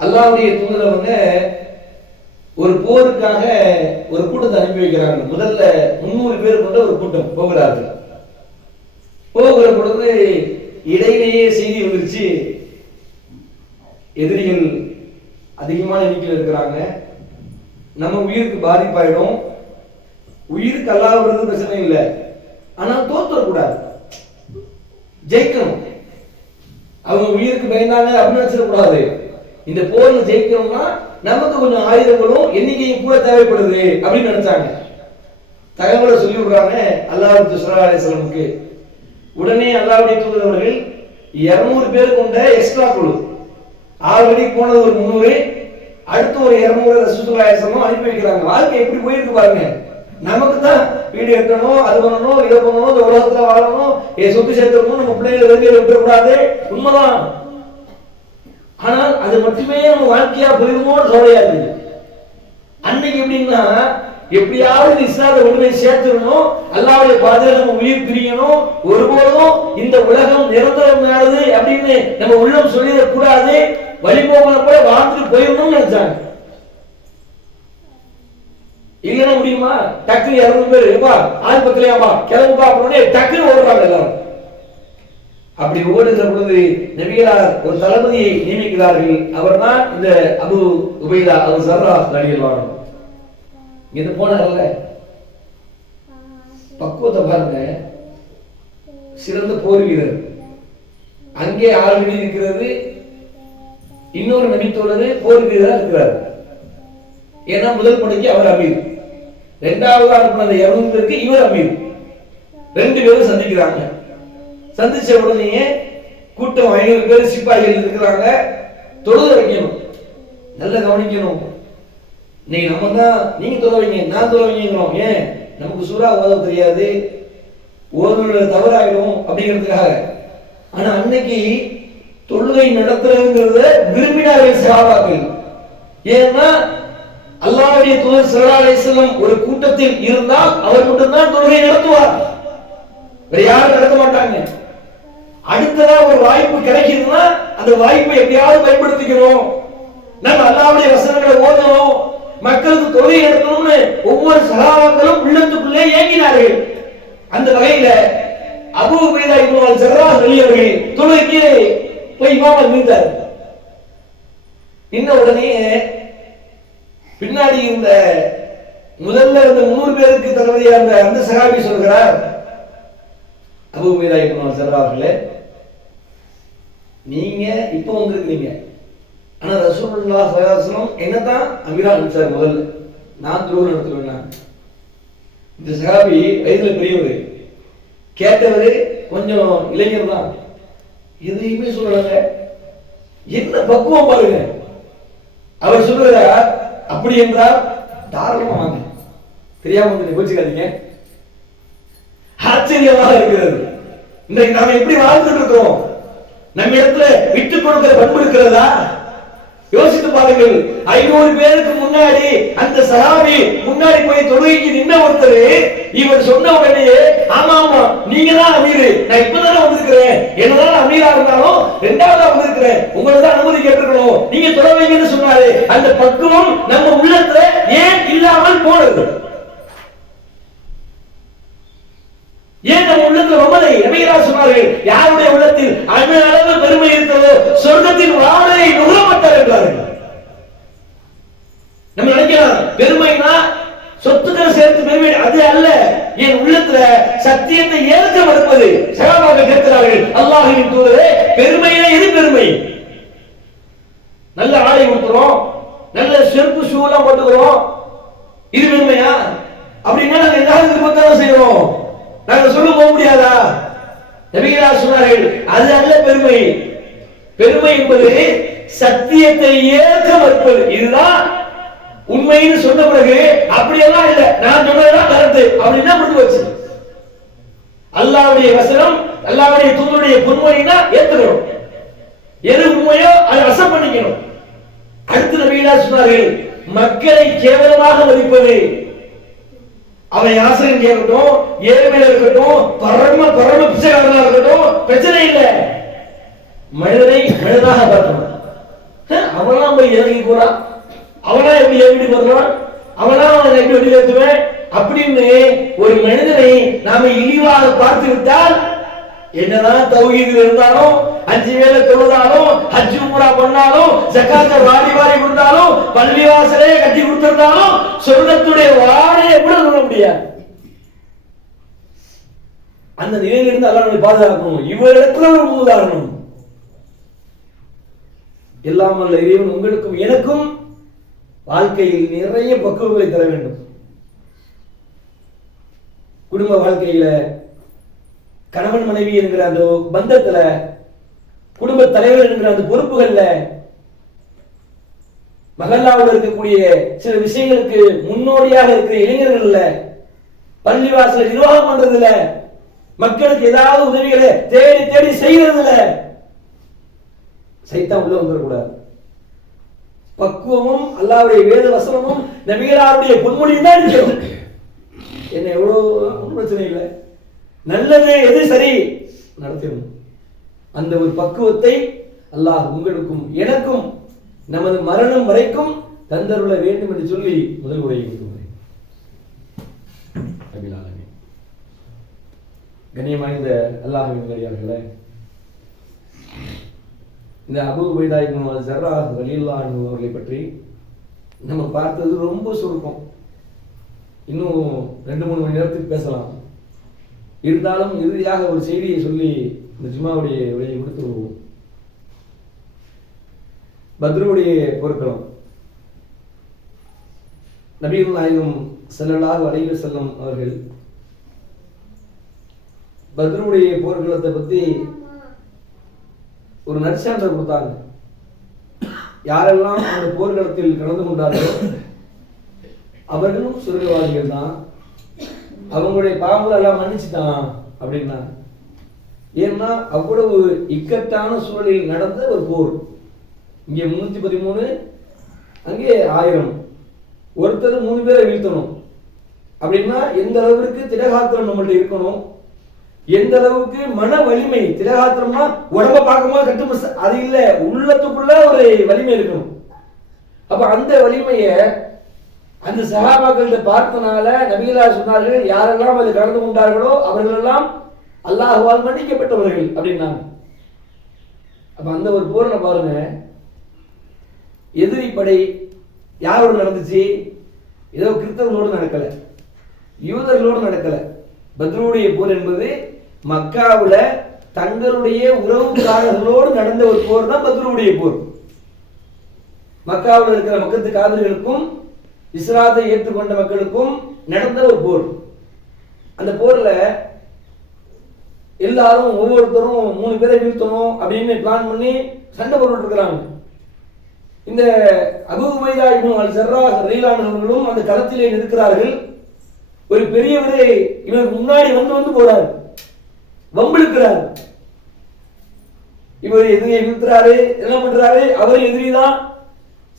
அல்லாஹ்வுடைய தூதர் அவங்க ஒரு போருக்காக ஒரு கூட்டத்தை அனுப்பி வைக்கிறாங்க. முதல்ல 300 பேர் கொண்ட ஒரு கூட்டம் போகிறார்கள். போகிற பொழுது இடையிலேயே செய்தி வந்துருச்சு, எதிரிகள் அதிகமான எண்ணிக்கையில் இருக்கிறாங்க, நம்ம உயிருக்கு பாதிப்பாயிடும். உயிருக்கு அல்லாஹ் விடுறது பிரச்சனை இல்லை, ஆனா தோற்றக்கூடாது, ஜெயிக்கணும். அவங்க உயிருக்கு பயந்தாங்க அப்படின்னு வச்சிடக்கூடாது. இந்த போர்ல ஜெயிக்கணும்னா நமக்கு கொஞ்சம் ஆயுதங்களும் எண்ணிக்கையும் கூட தேவைப்படுது அப்படின்னு நினைச்சாங்க. தகவலை சொல்லி விடுறாங்க அல்லாஹ்வுடைய தூதர் ஸல்லல்லாஹு அலைஹி வஸல்லமுக்கு. உடனே அல்லாஹ்வுடைய தூதர் அவர்கள் 200 பேர் கொண்ட எக்ஸ்ட்ரா குழு, ஆல்ரெடி போனது ஒரு 300, அடுத்து ஒரு 200 ரசூலுல்லாஹி ஸல்லல்லாஹு அலைஹி வஸல்லம் அனுப்பி வைக்கிறாங்க. வாழ்க்கை எப்படி போயிருக்கு பாருங்க. நமக்கு தான் வீடு எடுக்கணும், அது பண்ணணும், இதை பண்ணணும், இந்த உலகத்துல வாழணும், சொத்து சேர்த்துக்கணும், நம்ம பிள்ளைகளை வெளியே விட்டுறக்கூடாது, உண்மைதான். ஆனால் அது மட்டுமே நம்ம வாழ்க்கையா போயிருமோன்னு கவலையா இருக்கு. அன்னைக்கு எப்படின்னா எப்படியாவது இஸ்லாத்தை உண்மையை சேர்த்துக்கணும், அல்லாஹ்வுடைய பாதையில நம்ம உயிர் பிரியணும், ஒருபோதும் இந்த உலகம் நிரந்தரமானது அப்படின்னு நம்ம உள்ளம் சொல்லிடக்கூடாது, வழிபோக்கனை கூட வாழ்ந்துட்டு போயிடணும்னு நினைச்சாங்க. இல்லைன்னா முடியுமா? டக்குனு 200 பேர் எப்பா ஆள் பக்கலையாப்பா கிளம்புப்பா அப்படின்னு டக்குன்னு ஓடுறாங்க எல்லாரும். அப்படி ஓடுகிற பொழுது நபிகளார் ஒரு தளபதியை நியமிக்கிறார்கள். அவர் தான் இந்த அபு உபைதா அபு ஸர்ரா ரலியல்லாஹு அன்ஹு. இங்க போனார்ல, பக்குவத்தை பாருங்க. சிறந்த போர் வீரர். அங்கே ஆல்ரெடி இருக்கிறது இன்னொரு நபித்தோழர் போர் வீரரா இருக்கிறார். ஏன்னா முதல் படைக்கு அவர் அமீர், 2வது அனுப்பின 200 பேருக்கு இவர் அமீர். 2 பேரும் சந்திக்கிறாங்க. சந்திச்ச உடனே கூட்டம் 500 பேர் சிப்பாய்கள் இருக்கிறாங்க. தொழுத வைக்கணும், நல்லா கவனிக்கணும். இன்னைக்கு நம்ம தான் நீங்க தொலை வைங்க, நான் தொலை வைங்கிறோம். ஏன்? நமக்கு சூறா ஓத தெரியாது, ஓதுல தவறாயிடும் அப்படிங்கிறதுக்காக. ஆனா அன்னைக்கு தொழுகை நடத்துறதுங்கிறத விரும்பினார்கள் சஹாபாக்கள். ஏன்னா அல்லாஹ்வுடைய தூதர் ஸல்லல்லாஹு அலைஹி வஸல்லம் ஒரு கூட்டத்தில் இருந்தால் அவர் மட்டும்தான் தொழுகை நடத்துவார், வேற யாரும் நடத்த மாட்டாங்க. அடுத்ததா ஒரு வாய்ப்பு கிடைக்குதுன்னா அந்த வாய்ப்பை எப்படியாவது பயன்படுத்திக்கணும், நம்ம அல்லாஹ்வுடைய வசனங்களை ஓதணும், மக்களுக்கு தொழுகை நடத்தணும்னு ஒவ்வொரு சஹாபாக்களும் உள்ளத்துக்குள்ளே ஏங்கினார்கள். அந்த வகையில அபூ உபைதா இப்னு அல் ஸர்ராஹ் ரலியல்லாஹு அன்ஹு தொழுகைக்கு போய் இமாமா நின்றார். நின்ன உடனே பின்னாடி இருந்த முதல்ல இருந்த 300 பேருக்கு தளபதியா இருந்த அந்த சஹாபி சொல்கிறார், அபூ உபைதா இப்னு அல் ஸர்ராஹ் அவர்களே, நீங்க இப்ப வந்திருக்கீங்க, ஆனா ரசூலுல்லாஹி ஸல்லல்லாஹு அலைஹி வஸல்லம் என்னதான் அமீரா அனுப்பிச்சார். முதல்ல நான் துரோகம் நடத்துவேன். இந்த சஹாபி வயதுல பெரியவர், கேட்டவரு கொஞ்சம் இளைஞர் தான், எதையுமே சொல்லலங்க. என்ன பக்குவம் பாருங்க. அவர் சொல்றார், அப்படி என்றால் தாராளமா வாங்க, தெரியாம வந்து கோச்சிக்காதீங்க. ஆச்சரியமாக இருக்கிறது. இன்றைக்கு நாம எப்படி வாழ்ந்துட்டு இருக்கிறோம்? நம்ம இடத்துல விட்டு கொடுக்கிற பண்பு இருக்கிறதா? யோசித்து பாருங்கள். 500 பேருக்கு முன்னாடி அந்த சஹாபி முன்னாடி போய் தொழுகைக்கு நின்ன ஒருத்தர் இவர் சொன்ன உடனே, ஆமா ஆமா நீங்க தான் அமீர், நான் இப்பதானே வந்திருக்கிறேன், என்னதான் அமீரா இருந்தாலும் இரண்டாவதா வந்திருக்கிறேன், உங்களை தான் அனுமதி கேட்டிருக்கணும், நீங்க தொழ வைங்கன்னு சொன்னாரு. அந்த பக்குவம் நம்ம உள்ளத்துல ஏன் இல்லாமல் போனது? ஏன் நம்ம உள்ளத்தில் மமதை? நபிகளா சொன்னார்கள், யாருடைய உள்ளத்தில் அந்த அளவு பெருமை இருக்கிறதோ சொர்க்கத்தின் வாடகை நுகரமாட்டார் என்றார்கள். நம்ம நினைக்கலாம் பெருமைனா சொத்துக்கள் சேர்த்து பெருமை, அது அல்ல. என் உள்ளத்துல சத்தியத்தை ஏற்க மறுப்பது. சகாபாக்கள் கேட்கிறார்கள், அல்லாஹ்வின் தூதரே, பெருமையில எது பெருமை? நல்ல ஆடை கொடுக்கிறோம், நல்ல செருப்பு ஷூலாம் போட்டுக்கிறோம், இது பெருமையா? அப்படின்னா நாங்க ஏதாவது விருப்பத்தான் செய்யறோம், நாங்க சொல்ல போக முடியாதா? நபிகளா சொன்னார்கள், அது அல்ல பெருமை. பெருமை என்பது சத்தியத்தை ஏற்க மறுப்பது. இதுதான் உண்மைன்னு சொன்ன பிறகு அப்படியெல்லாம் இல்ல, நான் சொன்னதுதான் கருத்து அப்படின்னா முடிஞ்சு வச்சு. அல்லாஹ்வுடைய வசனம், அல்லாஹ்வுடைய தூதருடைய பொன்மொழினா ஏத்துக்கணும், எது உண்மையோ அதை அசப் பண்ணிக்கணும். அடுத்து நபிகளா சொன்னார்கள், மக்களை கேவலமாக மதிப்பது, அவன் ஆசிரியர் கேட்கட்டும், ஏழ்மையில இருக்கட்டும், பரம பிச்சைக்காரனா இருக்கட்டும், பிரச்சனை இல்லை. மனிதனை மனிதனாக பார்க்கணும். அவனா போய் இறங்கி போறான், அவனா எப்படி எப்படி வரலாம், அவனா அவனை எப்படி வெளியேற்றுவேன் அப்படின்னு ஒரு மனிதனை நாம இழிவாக பார்த்து விட்டால், என்னதான் தௌஹீதில் இருந்தாலும், 5 வேளை தொழுதாலும், ஹஜ் உம்ரா பண்ணாலும், ஜகாத்தை வாரி வாரி கொடுத்தாலும், பள்ளிவாசலே கட்டி கொடுத்திருந்தாலும் சொர்க்கத்துடைய வாடையை கூட சொல்ல முடியாது. அந்த நிலையிலிருந்து அல்லாஹ் நம்மை பாதுகாக்கணும். இவரிடத்துல ஒரு உதாரணம். எல்லாம் வல்ல இறைவன் உங்களுக்கும் எனக்கும் வாழ்க்கையில் நிறைய பக்குவங்களை தர வேண்டும். குடும்ப வாழ்க்கையில, கணவன் மனைவி என்கிற அந்த பந்தத்துல, குடும்ப தலைவர் என்கிற அந்த பொறுப்புகள்ல, மகல்லாவில் இருக்கக்கூடிய சில விஷயங்களுக்கு முன்னோடியாக இருக்கிற இளைஞர்கள்ல, பள்ளிவாசல் நிர்வாகம் பண்றதுல, மக்களுக்கு ஏதாவது உதவிகளை தேடி தேடி செய்யறதுல சைத்தான் உள்ள வந்துடக்கூடாது. பக்குவமும் அல்லாஹ்வுடைய வேத வசனமும் நபிகளாருடைய பொன்மொழியும் தான் இருக்கணும். என்ன எவ்வளவு பிரச்சனை இல்லை, நல்லது எது சரி நடத்தணும். அந்த ஒரு பக்குவத்தை அல்லாஹ் உங்களுக்கும் எனக்கும் நமது மரணம் வரைக்கும் தந்தருள வேண்டும் என்று சொல்லி முதல் உரையை கொடுக்கிறேன். கண்ணியமாய்ந்த அல்லாஹ்வின் நல்லடியார்களே, இந்த அபூ உபைதா இப்னு அல்-ஜர்ராஹ் ரலியல்லாஹு அன்ஹு அவர்களை பற்றி நம்ம பார்த்தது ரொம்ப சுருக்கம். இன்னும் 2-3 மணி நேரத்துக்கு பேசலாம். இருந்தாலும் இறுதியாக ஒரு செய்தியை சொல்லி இந்த ஜும்மாவுடைய உரையை கொடுத்து விடுவோம். பத்ருடைய போர்க்களம். நபிகள் நாயகம் ஸல்லல்லாஹு அலைஹி வஸல்லம் அவர்கள் பத்ருடைய போர்க்களத்தை பத்தி ஒரு நற்சான்றை கொடுத்தாங்க. யாரெல்லாம் அந்த போர்க்களத்தில் கலந்து கொண்டார்களோ அவர்களும் சொர்க்கவாதிகள் தான், அவங்களுடைய பாவங்களை எல்லாம் மன்னிச்சுட்டான் அப்படின்னா. ஏன்னா அவ்வளவு இக்கட்டான சூழலில் நடந்த ஒரு போர். இங்கே 313, அங்கே 1000. ஒருத்தர் 3 பேரை வீழ்த்தணும் அப்படின்னா எந்த அளவுக்கு திடகாத்திரம் நம்மள்ட்ட இருக்கணும், எந்த அளவுக்கு மன வலிமை. திடகாத்திரம்னா உடம்ப பார்க்கும்போது கட்டுமஸ், அது இல்லை, உள்ளத்துக்குள்ள ஒரு வலிமை இருக்கணும். அப்ப அந்த வலிமையை அந்த சஹாபாக்கள்கிட்ட பார்த்தனால நபிகளார் சொன்னார்கள், யாரெல்லாம் அதில் கலந்து கொண்டார்களோ அவர்கள் எல்லாம் அல்லாஹ்வால் மன்னிக்கப்பட்டவர்கள் அப்படின்னாங்க. அப்ப அந்த ஒரு போர்ல பாருங்க, எதிரி படை யாரோடு நடந்துச்சு? ஏதோ கிறிஸ்தவர்களோடு நடக்கல, யூதர்களோடு நடக்கல. பத்ருடைய போர் என்பது மக்காவுல தங்களுடைய உறவுக்காரர்களோடு நடந்த ஒரு போர் தான் பத்ருடைய போர். மக்காவில் இருக்கிற மக்கத்து காவிர்களுக்கும் இஸ்லாத்தை ஏற்றுக்கொண்ட மக்களுக்கும் நடந்த ஒரு போர். அந்த போர்ல எல்லாரும் ஒவ்வொருத்தரும் 3 பேரை வீழ்த்தணும் அப்படின்னு பிளான் பண்ணி சண்டை போட்டு இருக்கிறாங்க. இந்த அபூ உபைதா இப்னு அல்-ஜர்ராஹ் ரலியல்லாஹு அன்ஹு அவர்களும் அந்த களத்திலே இருக்கிறார்கள். ஒரு பெரியவரே இவருக்கு முன்னாடி வந்து வந்து போறார், வம்பிழுக்கிறார். இவர் எதிரியை வீழ்த்துறாரு, என்ன பண்றாரு, அவர் எதிரிதான்,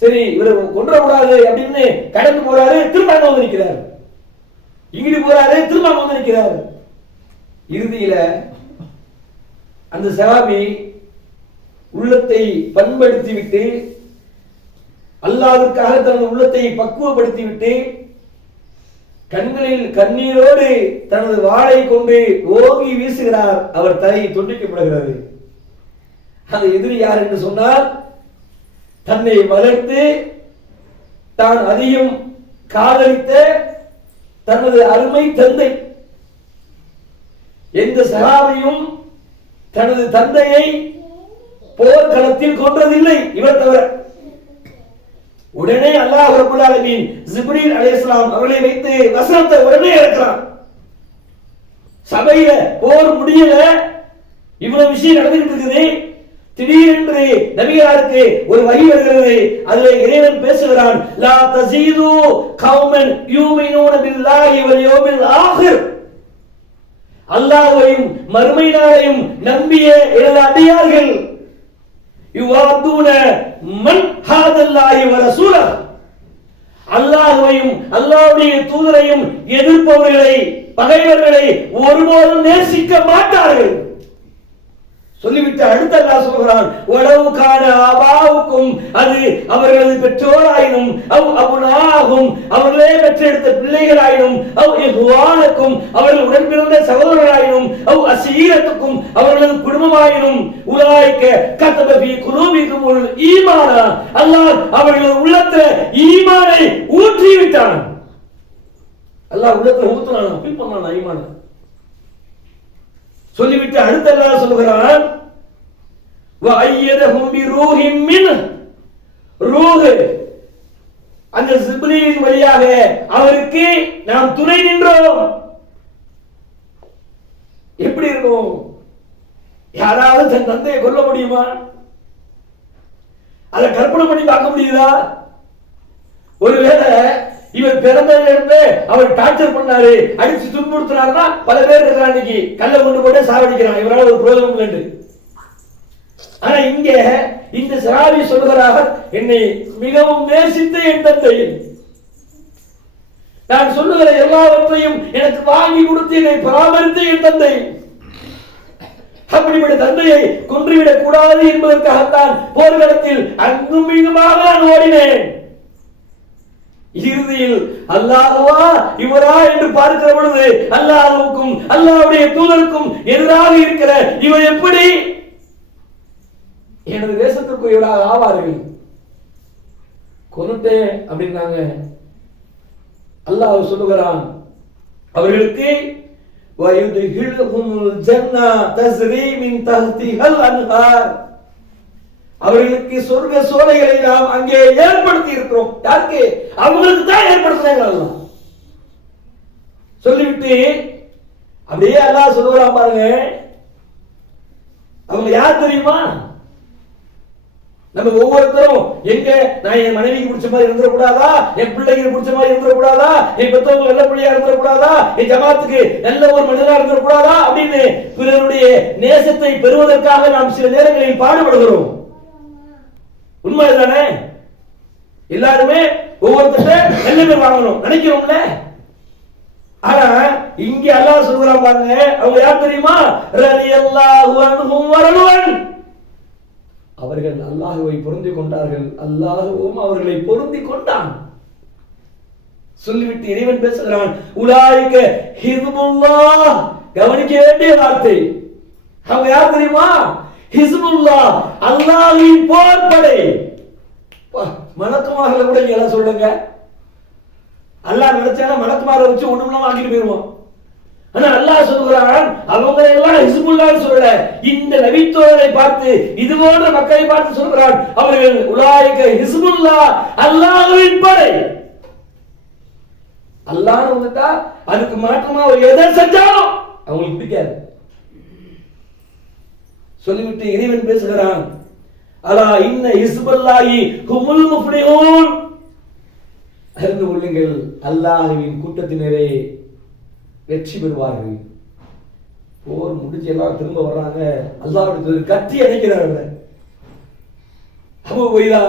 சரி இவரை கொன்றக்கூடாது அப்படின்னு கடந்து போறாரு, திரும்ப வந்து நிற்கிறார். இங்கிட்டு போறாரு, திரும்ப வந்து நிற்கிறார். இறுதியில அந்த சஹாபி உள்ளத்தை பண்படுத்தி விட்டு, அல்லாஹ்வுக்காக தனது உள்ளத்தை பக்குவப்படுத்தி விட்டு, கண்களில் கண்ணீரோடு தனது வாளை கொண்டு ஓங்கி வீசுகிறார். அவர் தலை துண்டிக்கப்படுகிறது. அந்த எதிரி யார் என்று சொன்னால், தன்னை வளர்த்து தான் அதிகம் காதலித்த தனது அருமை தந்தை. எந்த சஹாபியும் தனது தந்தையை போர்க்களத்தில் கொன்றதில்லை இவர் தவிர. உடனே அல்லாஹ் ரப்பல் ஆலமீன் ஜிப்ரீல் அலைஹிஸ்ஸலாம் அவர்களை வைத்து வசனத்தை உடனே இறக்கிறான். சபையில போர் முடியல, இவ்வளவு விஷயம் நடந்துட்டு இருக்குது. திடீரென்று நபியாருக்கு ஒரு வகி வருகிறது. அதிலே இறைவன் பேசுகிறான், லா தஸீது கௌமன் யூமினூன பில்லாஹி வல் யௌமில் ஆகிர். அல்லாஹ்வையும் மறுமை நாளையும் நம்பிய எனது அடியார்கள் யுவாதுன மன் ஹாதல்லாஹி வ ரசூலஹ், அல்லாஹ்வையும் அல்லாஹ்வுடைய தூதரையும் எதிர்ப்பவர்களை, பகைவர்களை ஒருபோதும் நேசிக்க மாட்டார்கள். சொல்லிவிட்டு அடுத்த அல்லாஹ் சொல்கிறான், வலவு கான ஆபாவுக்கும், அது அவர்களது பெற்றோராயினும் அவ் அபுனாகும், அவர்களே பெற்றெடுத்த பிள்ளைகளாயினும் அவ் இஹ்வானுக்கும், அவர்கள் உடன் பிறந்த சகோதரராயினும் அவ் அசீரத்துக்கும், அவர்களது குடும்பமாயினும் உலாய்க்க கதப ஃபீ குலூபிகுமுல் ஈமான, அல்லாஹ் அவர்களது உள்ளத்துல ஈமானை ஊற்றி விட்டான். அல்லாஹ் உள்ளத்துல ஊத்துனான், ஃபீல் பண்ணான் ஈமான. சொல்லிவிட்டு அடுத்த அல்லாஹ் சொல்கிறான், வஅய்யதஹும் பிரூஹின் மின், ரூஹ் அந்த ஜிப்ரீல் வழியாக அவருக்கு நாம் துணை நின்றோம். எப்படி இருக்கும்? யாராவது தன் தந்தையை கொல்ல முடியுமா? அதை கற்பனை பண்ணி பார்க்க முடியுதா? ஒருவேளை இவர் பிறந்ததிலிருந்து அவர் டார்ச்சர் பண்ணாரு, அடிச்சு துன்புறுத்தினாருன்னா பல பேர் இருக்கிறான், இன்னைக்கு கல்ல கொண்டு போட்டு சாவடிக்கிறான், இவரால் ஒரு பிரயோஜனம் இல்லை. ஆனா இங்க இந்த சஹாபி சொல்கிறார், என்னை மிகவும் நேசித்த என் தந்தை, நான் சொல்லுகிற எல்லாவற்றையும் எனக்கு வாங்கி கொடுத்து என்னை பராமரித்த என் தந்தை, அப்படிப்பட்ட தந்தையை கொன்றுவிடக் கூடாது என்பதற்காகத்தான் போர்க்களத்தில் அங்கும் இங்குமாக நான் ஓடினேன். இறுதியில் அல்லாஹ்வா இவரா என்று பார்க்கிற பொழுது அல்லாஹ்வுக்கும் அல்லாஹ்வுடைய தூதருக்கும் எதிராக இருக்கிற இவர் எப்படி எனது தேசத்திற்குரியவராக ஆவார்கள்? கொன்னுட்டேன் அப்படின்னாங்க. அல்லாஹ் சொல்லுகிறான், அவர்களுக்கு வயுத்ஹிலுஹுமுல் ஜன்னா தஸ்ரீ மின் தஹ்திஹல் அன்ஹார், அவர்களுக்கு சொர்க்க சோலைகளை நாம் அங்கே ஏற்படுத்தி இருக்கிறோம். யாருக்கு? அவங்களுக்கு தான் ஏற்படுத்தினாங்க. சொல்லிவிட்டு அப்படியே அல்லாஹ் சொல்லுகிறான் பாருங்க, அவங்க யார் தெரியுமா? நம்ம ஒவ்வொருத்தரும் எங்க நான் என் மனைவிக்கு பிடிச்ச மாதிரி இருந்துடக்கூடாதா, என் பிள்ளைக்கு பிடிச்ச மாதிரி இருந்துடக்கூடாதா, என் பெற்றவங்க நல்ல பிள்ளையா இருந்துடக்கூடாதா, என் ஜமாத்துக்கு நல்ல ஒரு மனிதனா இருந்துடக்கூடாதா அப்படின்னு பிறருடைய நேசத்தை பெறுவதற்காக நாம் சில நேரங்களில் பாடுபடுகிறோம். உண்மை தானே? எல்லாருமே ஒவ்வொருத்தர நல்ல பேர் வாங்கணும் நினைக்கிறோம்ல. ஆனா இங்க அல்லாஹ் சொல்றான் பாருங்க, அவங்க யார் தெரியுமா? ரலியல்லாஹு அன்ஹும் வரலுவன், அவர்கள் அல்லாஹ்வை பொருந்திக் கொண்டார்கள், அல்லாஹ்வும் அவர்களை பொருந்திக் கொண்டான். சொல்லிவிட்டு இறைவன் பேசுகிறான், உலாயிக ஹிஸ்புல்லாஹ், கவனிக்க வேண்டிய வார்த்தை. அவங்க யார் தெரியுமா? ஹிஸ்புல்லாஹ், அல்லாஹ்வின் போர்படை. மலக்குமார்களை கூட நீங்க சொல்லுங்க, அல்லாஹ் நினைச்சானா மலக்குமாரை வச்சு ஒண்ணுமில்லாம ஆக்கிட்டு போயிருவோம். ஆனா அல்லாஹ் சொல்கிறான், அவங்க எல்லாம் ஹிஸ்புல்லாஹ் சொல்லல, இந்த நபித்தோழரை பார்த்து, இது போன்ற மக்களை பார்த்து சொல்கிறான், அவர்கள் உலாயிக ஹிஸ்புல்லாஹ், அல்லாஹ்வின் படை. அல்லாஹ் வந்துட்டா அதுக்கு மாற்றமா ஒரு எதை செஞ்சாலும் அவங்களுக்கு பிடிக்காது. சொல்லிவிட்டு இறைவன் பேசுகிறான், அலா இன்ன ஹிஸ்புல்லாஹி ஹுமுல் முஃப்லிஹூன், அறிந்து கொள்ளுங்கள், அல்லாஹ்வின் கூட்டத்தினரே வெற்றி பெறுவார்கள். போர் முடிச்சு எல்லாம் திரும்ப வர்றாங்க. அல்லாஹ்வுடைய கட்டி அணைக்கிறார்கள். அபூ உபைதா,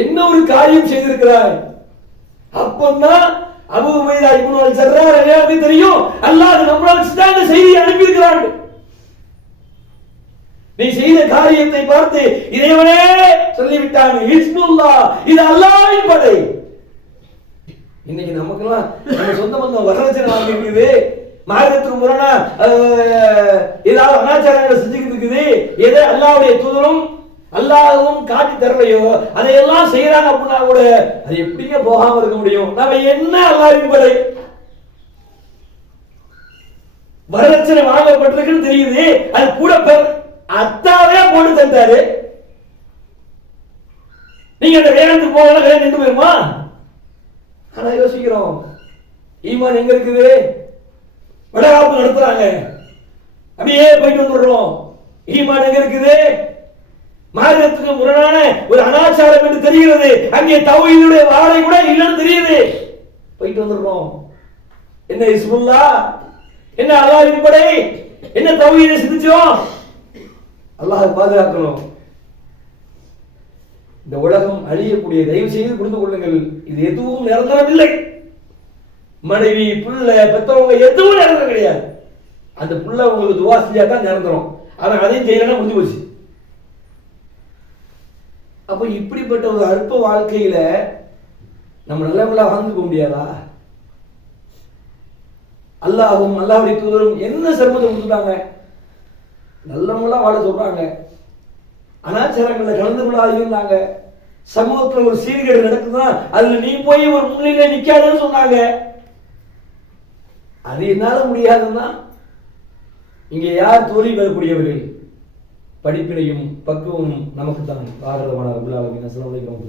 என்ன ஒரு காரியம் செய்திருக்கிறாய்? அப்பதான் அபூ உபைதா இப்னு அல் ஜர்ராஹ் ரலியல்லாஹு தெரியும், அல்லாஹ் நம்மள வச்சு தான் இந்த செய்தியை அனுப்பி இருக்கிறான். நீ செய்த காரியத்தை பார்த்து இறைவனே சொல்லிவிட்டான், ஹிஸ்புல்லாஹ், இது அல்லாஹ்வின் படை. இன்னைக்கு நமக்கெல்லாம் நம்ம சொந்த பந்தம் வரதட்சணை வாங்கி இருக்குது, மார்க்கத்துக்கு முரணா ஏதாவது அனாச்சாரங்களை செஞ்சுக்கிட்டு இருக்குது. எதை அல்லாஹ்வுடைய தூதரும் அல்லாஹ்வும் காட்டி தரலையோ அதையெல்லாம் செய்யறாங்க அப்படின்னா கூட அது எப்படிங்க போகாம இருக்க முடியும்? நம்ம என்ன அல்லாஹ்வின் படை? வரதட்சணை வாங்கப்பட்டிருக்குன்னு தெரியுது, அது கூட அத்தாவே போட்டு தந்தாரு. நீங்க அந்த வேகத்துக்கு போகலாம், வேகம் நின்று போயிருமா? ஆனா யோசிக்கிறோம், ஈமான் எங்க இருக்குது? வடகாப்பு நடத்துறாங்க, அப்படியே போயிட்டு வந்துடுறோம். ஈமான் எங்க இருக்குது? மார்க்கத்துக்கு முரணான ஒரு அனாச்சாரம் என்று தெரிகிறது, அங்கே தௌஹீதுடைய வாடை கூட இல்லைன்னு தெரியுது, போயிட்டு வந்துடுறோம். என்ன ஹிஸ்புல்லாஹ், என்ன அல்லாஹ்வின் படை, என்ன தௌஹீதை சிந்திச்சோம்? அல்லாஹ் பாதுகாக்கணும். இந்த உலகம் அழியக்கூடிய, தயவு செய்து புரிந்து கொள்ளுங்கள், இது எதுவும் நிரந்தரம் இல்லை. மனைவி, புள்ள, பெற்றவங்க எதுவும் நிரந்தரம் கிடையாது. அந்த புள்ள உங்களுக்கு துவா செஞ்சா தான் நிரந்தரம், ஆனா அதையும் செய்யலன்னா முடிஞ்சு போச்சு. அப்ப இப்படிப்பட்ட ஒரு அற்ப வாழ்க்கையில நம்ம நல்லவங்களா வாழ்ந்துக்க முடியாதா? அல்லாஹ்வும் அல்லாஹ்வுடைய தூதரும் என்ன சிரமத்தை கொடுத்துட்டாங்க? நல்லவங்களா வாழ சொல்றாங்க, அனாச்சாரங்களை கலந்து கொள்ளாதீங்கன்னாங்க. சமூகத்தில் ஒரு சீர்கேடு நடக்குதுன்னா அதுல நீ போய் ஒரு முன்னிலை நிக்காதுன்னு சொன்னாங்க. அது என்னால முடியாதுன்னா இங்க யார் தோல்வி பெறக்கூடியவர்கள்? படிப்பினையும் பக்குவமும் நமக்கு தான். பாரதமான அஸ்ஸலாமு அலைக்கும்.